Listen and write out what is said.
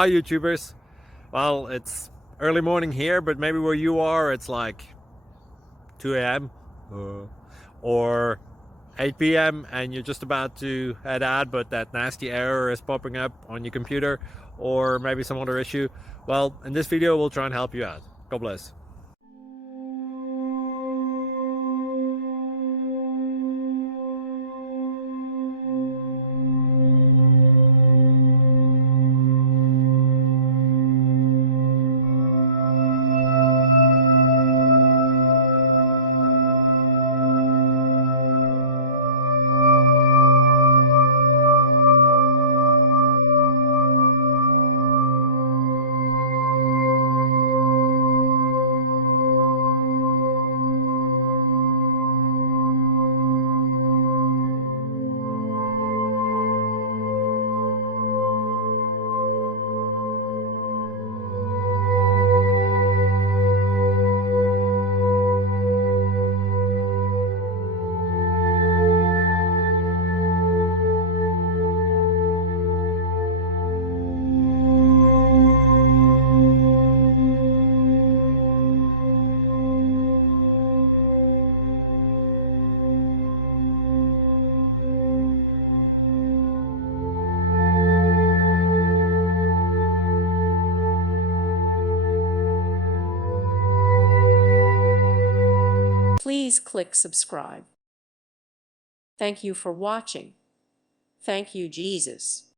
Hi YouTubers. Well, it's early morning here, but maybe where you are it's like 2 a.m. Or 8 p.m. and you're just about to head out, but that nasty error is popping up on your computer, or maybe some other issue. Well, in this video we'll try and help you out. God bless. Please click subscribe. Thank you for watching. Thank you, Jesus.